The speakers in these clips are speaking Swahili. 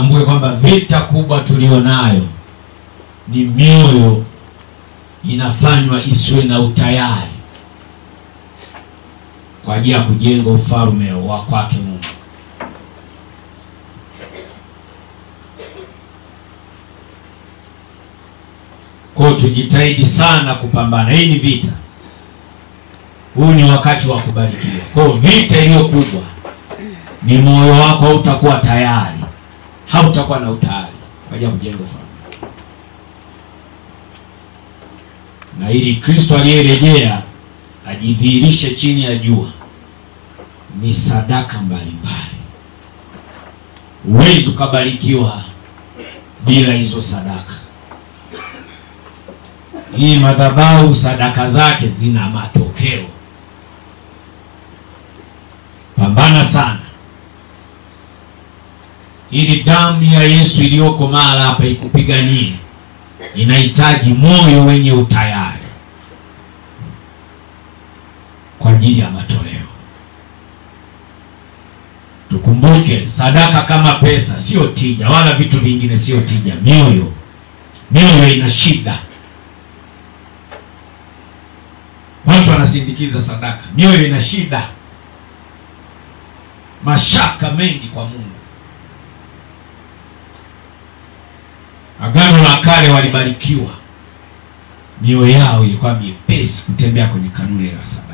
tutambue kwamba vita kubwa tulionayo ni mioyo inafanywa isiwe na utayari kwa ajili ya kujenga ufalme wa kwake Mungu. Kwa tujitahidi sana kupambana. Hii ni vita. Huu ni wakati wa kubarikiwa. Kwa vita iliyo kubwa ni moyo wako hautakuwa tayari. Hautakuwa na utayari kwa ajili ya kujenga ufalme. Na ili Kristo aliyerejea ajidhihirishe chini ya jua, ni sadaka mbalimbali. Huwezi ukabarikiwa bila hizo sadaka. Hii madhabahu sadaka zake zina matokeo. Pambana sana ili damu ya Yesu iliyoko mahali hapa ikupiganie. Inahitaji moyo wenye utayari kwa ajili ya matoleo. Tukumbuke sadaka kama pesa sio tija, wala vitu vingine sio tija. Mioyo ina shida. Watu wanasindikiza sadaka, mioyo ina shida, mashaka mengi kwa Mungu. Agano la Kale walibarikiwa, mioyo yao ilikuwa miepesi kutembea kwenye kanuni la sadaka.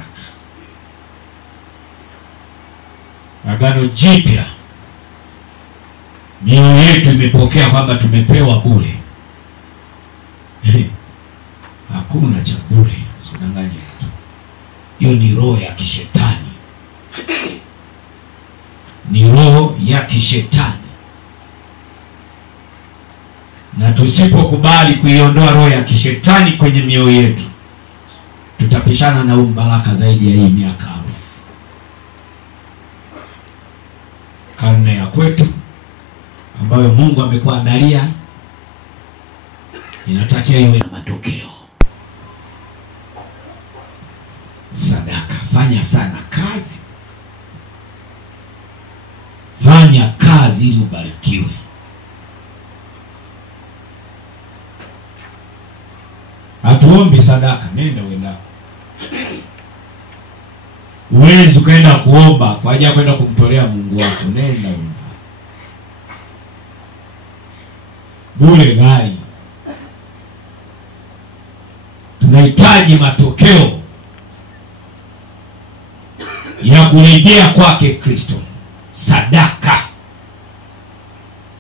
Agano Jipya mioyo yetu imepokea kwamba tumepewa bure. Hakuna cha bure, usidanganye mtu. Hiyo ni roho ya kishetani. Ni roho ya kishetani. Na tusipokubali kuiondoa roho ya kishetani kwenye mioyo yetu, tutapishana na baraka zaidi ya hii miaka 1000. Karne ya kwetu ambayo Mungu amekuandalia inatakiwa iwe na matokeo. Sadaka, fanya sana kazi. Fanya kazi ili ubarikiwe. Hatuombi sadaka, nenda uenda. Uwezi ukaenda kuomba kwa ajili ya kwenda kumtolea Mungu wako, nenda uenda. Bure gai. Tunahitaji matokeo ya kurejea kwake Kristo. Sadaka.